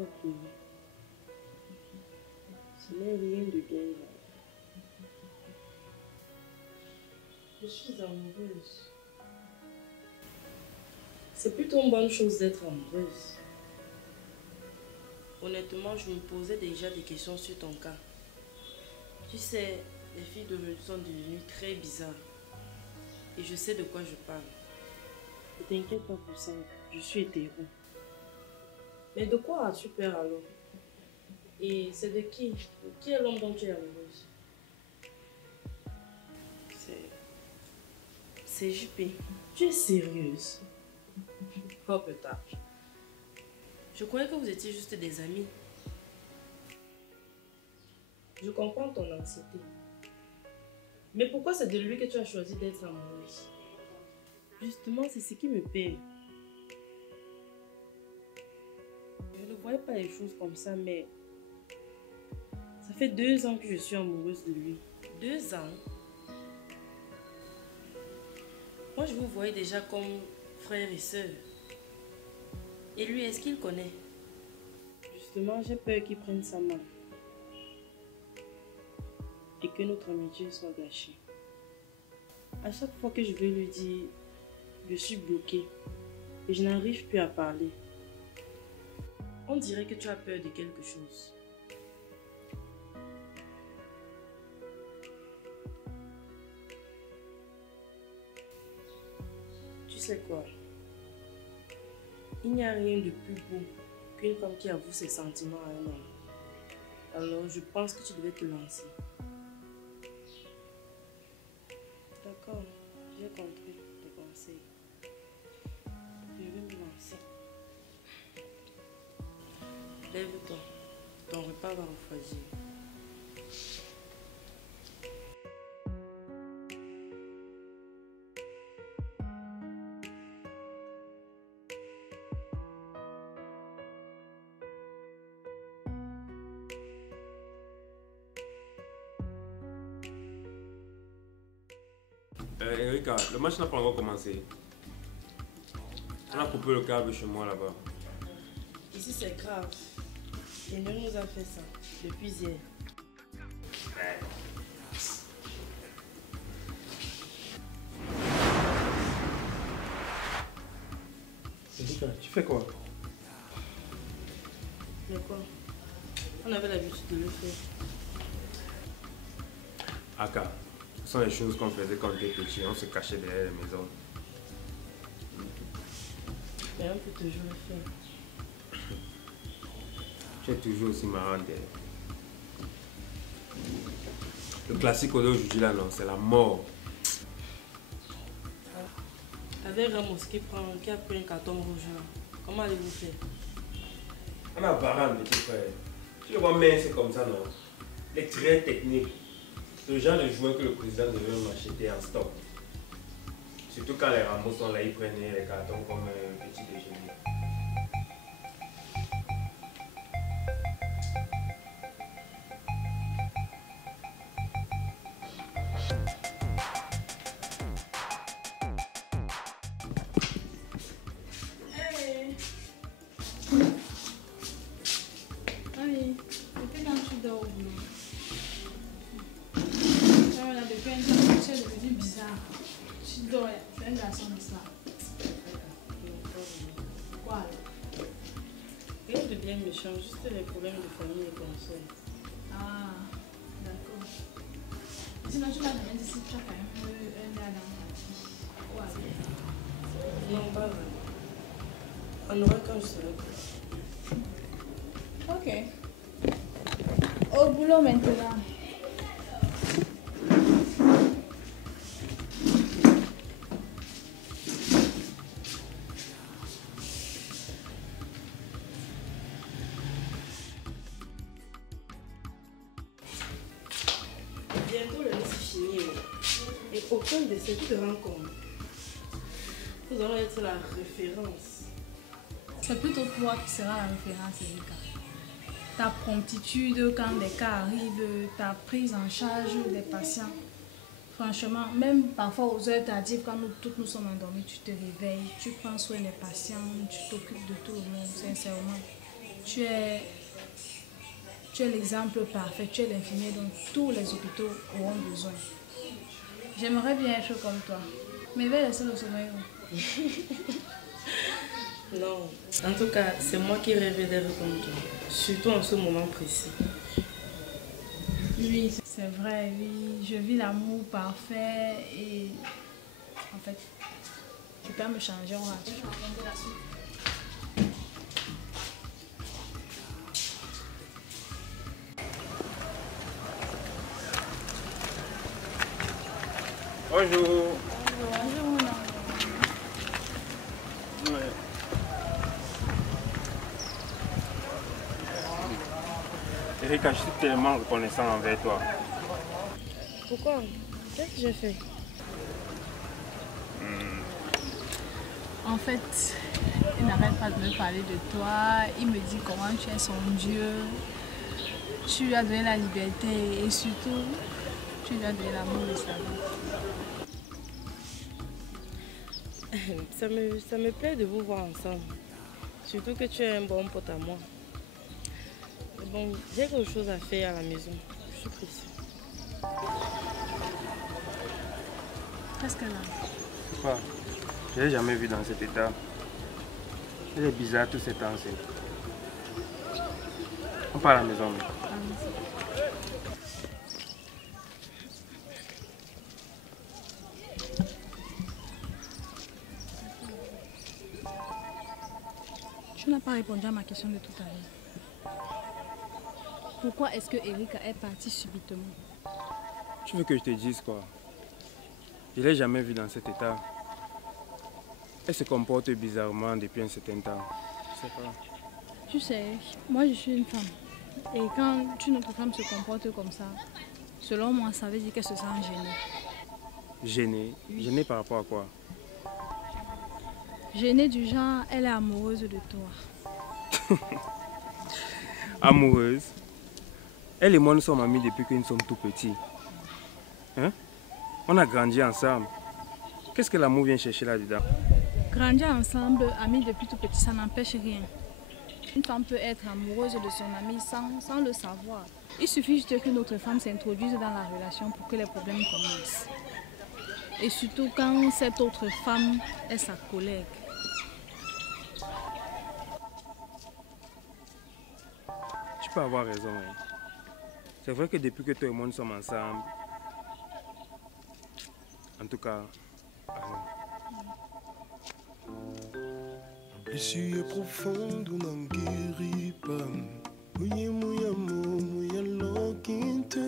pas pleurer. Ce n'est rien de bien grave. Je suis amoureuse. C'est plutôt une bonne chose d'être amoureuse. Honnêtement, je me posais déjà des questions sur ton cas. Tu sais, les filles d'aujourd'hui sont devenues très bizarres. Et je sais de quoi je parle. Ne t'inquiète pas pour ça, je suis hétéro. Mais de quoi as-tu peur alors? Et c'est de qui? Qui est l'homme dont tu es amoureuse? C'est JP. Tu es sérieuse? Oh peut-être. Je croyais que vous étiez juste des amis. Je comprends ton anxiété. Mais pourquoi c'est de lui que tu as choisi d'être amoureuse? Justement, c'est ce qui me perd. Je ne voyais pas les choses comme ça, mais ça fait 2 ans que je suis amoureuse de lui. 2 ans? Moi, je vous voyais déjà comme frère et sœur. Et lui, est-ce qu'il connaît? Justement, j'ai peur qu'il prenne sa main. Et que notre amitié soit gâchée. À chaque fois que je veux lui dire, je suis bloquée. Et je n'arrive plus à parler. On dirait que tu as peur de quelque chose. Tu sais quoi? Il n'y a rien de plus beau qu'une femme qui avoue ses sentiments à un homme. Alors, je pense que tu devais te lancer. D'accord, j'ai compris tes conseils. Je vais me lancer. Lève-toi, ton repas va refroidir. Erika, le match n'a pas encore commencé. On a coupé le câble chez moi là-bas. Ici c'est grave. L'ennemi nous a fait ça depuis hier. Erika, tu fais quoi? Mais quoi? On avait l'habitude de le faire. Aka, ce sont les choses qu'on faisait quand on était petit. On se cachait derrière les maisons. Mais on peut toujours le faire. Tu es toujours aussi marrante. Le classique d'aujourd'hui là, non, c'est la mort. Avec Ramos qui a pris un carton rouge là, comment allez-vous faire? On a barré petit frère. Tu le vois, mais c'est comme ça, non? Il est très technique. C'est le genre de joueur que le président devait m'acheter en stock. Surtout quand les Ramos sont là, ils prennent les cartons comme un petit déjeuner. Oui, depuis quand tu dors au boulot? Là, depuis un temps, tu es devenu bizarre. Tu dors, tu es un garçon bizarre. Quoi alors? Rien de bien méchant, juste les problèmes de famille et comme ça. Ah, d'accord. Sinon, tu vas demander si tu as quand même un gars dans ta vie. Quoi alors? Non, pas vraiment. On aura quand je serai prête. Ok. Au boulot maintenant. Bientôt le c'est fini. Et aucun de ces te rend compte. Nous allons être la référence. C'est plutôt toi qui seras la référence, Erika. Ta promptitude quand des cas arrivent, ta prise en charge des patients. Franchement, même parfois aux heures tardives, quand nous sommes endormis, tu te réveilles, tu prends soin des patients, tu t'occupes de tout le monde, sincèrement. Tu es l'exemple parfait, tu es l'infirmier dont tous les hôpitaux auront besoin. J'aimerais bien être comme toi, mais vais laisser le sommeil. Non, en tout cas, c'est moi qui rêvais d'être comme toi, surtout en ce moment précis. Oui, c'est vrai, oui, je vis l'amour parfait et en fait, tu peux me changer, on va raconter la suite. Bonjour. Bonjour, mon amour. Ouais. Erika, je suis tellement reconnaissant envers toi. Pourquoi? Qu'est-ce que j'ai fait? En fait, il n'arrête pas de me parler de toi. Il me dit comment tu es son Dieu. Tu lui as donné la liberté et surtout, tu lui as donné l'amour de sa vie. Ça me plaît de vous voir ensemble. Surtout que tu es un bon pote à moi. Mais bon, j'ai quelque chose à faire à la maison. Je suis pressée. Qu'est-ce qu'elle a? Quoi? Je ne l'ai jamais vue dans cet état. Elle est bizarre tous ces temps-ci. On part à la maison. Tu n'as pas répondu à ma question de tout à l'heure. Pourquoi est-ce que Erika est partie subitement? Tu veux que je te dise quoi? Je ne l'ai jamais vue dans cet état. Elle se comporte bizarrement depuis un certain temps. Je sais pas. Tu sais, moi je suis une femme. Et quand une autre femme se comporte comme ça, selon moi, ça veut dire qu'elle se sent gênée. Gênée? Oui. Gênée par rapport à quoi? Gênée du genre, elle est amoureuse de toi. Amoureuse? Elle et moi, nous sommes amis depuis que nous sommes tout petits. Hein? On a grandi ensemble. Qu'est-ce que l'amour vient chercher là-dedans? Grandir ensemble, amis depuis tout petit, ça n'empêche rien. Une femme peut être amoureuse de son ami sans le savoir. Il suffit juste qu'une autre femme s'introduise dans la relation pour que les problèmes commencent. Et surtout quand cette autre femme est sa collègue. Tu peux avoir raison. Hein. C'est vrai que depuis que toi et moi nous sommes ensemble, en tout cas, allons. Blessure profonde ou n'en guérit pas. Mouillé, mouillé, mouillé, l'enquinte.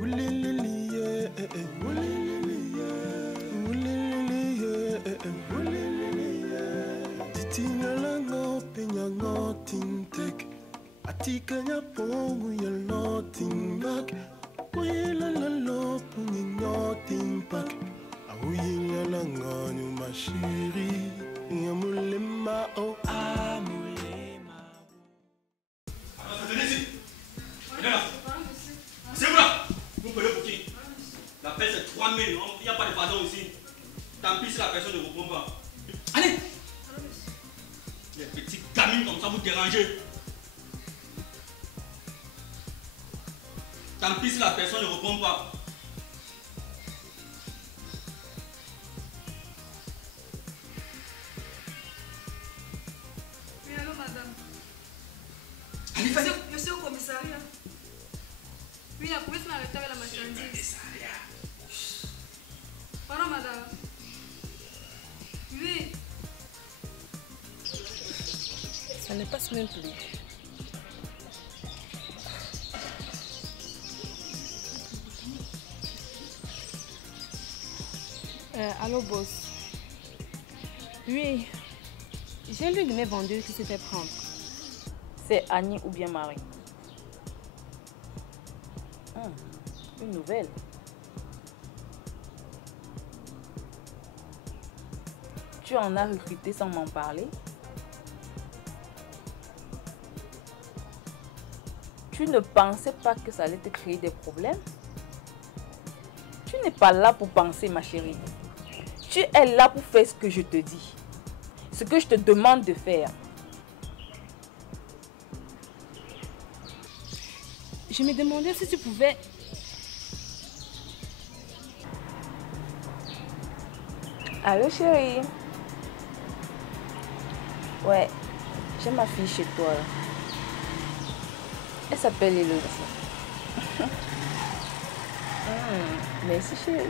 Oulé, Titina la ngope nyango tintek. Atika nya pongu ya nothing back. Oye la la lo pungi nothing back. Aouye la nganyu ma chérie. Yamulema oh amulema. Venez ici. Venez là. C'est vous là. Vous payez pour qui? La paix c'est 3 000. Il n'y a pas de pardon ici. Tant pis si la personne ne répond pas. Allez. Les petites gamines comme ça vous dérangez. Tant pis si la personne ne répond pas. Oui, allô, madame. Allez, vas-y. Monsieur au commissariat. Oui, la police m'a arrêté avec la marchandise. Pardon, madame. Oui. Ça ne passe même plus. Allô, boss. Oui, j'ai lu de mes vendeuses qui se fait prendre. C'est Annie ou bien Marie? Une nouvelle. Tu en as recruté sans m'en parler? Tu ne pensais pas que ça allait te créer des problèmes? Tu n'es pas là pour penser, ma chérie. Tu es là pour faire ce que je te dis. Ce que je te demande de faire. Je me demandais si tu pouvais... Allô chérie. Ouais, j'ai ma fille chez toi là. Elle s'appelle Elodie. Merci chérie.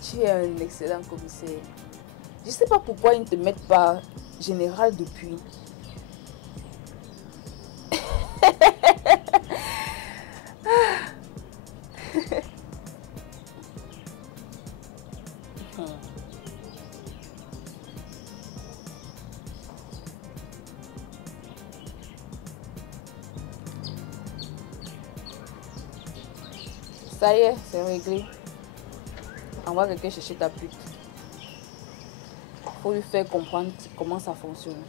Tu es un excellent commissaire. Je sais pas pourquoi ils ne te mettent pas général depuis. Ça y est, c'est réglé. Envoie quelqu'un chercher ta pute. Faut lui faire comprendre comment ça fonctionne.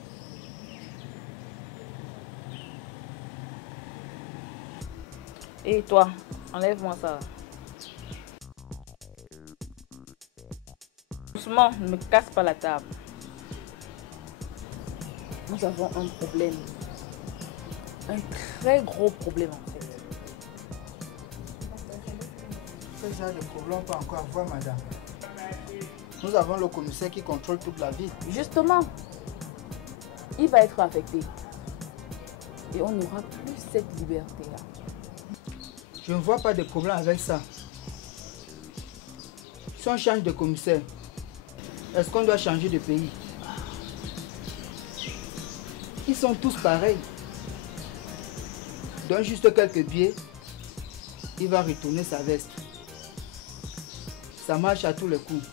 Et toi, enlève-moi ça. Doucement, ne me casse pas la table. Nous avons un problème. Un très gros problème en fait. Ce genre de problème peut encore avoir, madame. Nous avons le commissaire qui contrôle toute la ville. Justement, il va être affecté. Et on n'aura plus cette liberté-là. Je ne vois pas de problème avec ça. Si on change de commissaire, est-ce qu'on doit changer de pays? Ils sont tous pareils. Donne juste quelques billets, il va retourner sa veste. Ça marche à tous les coups.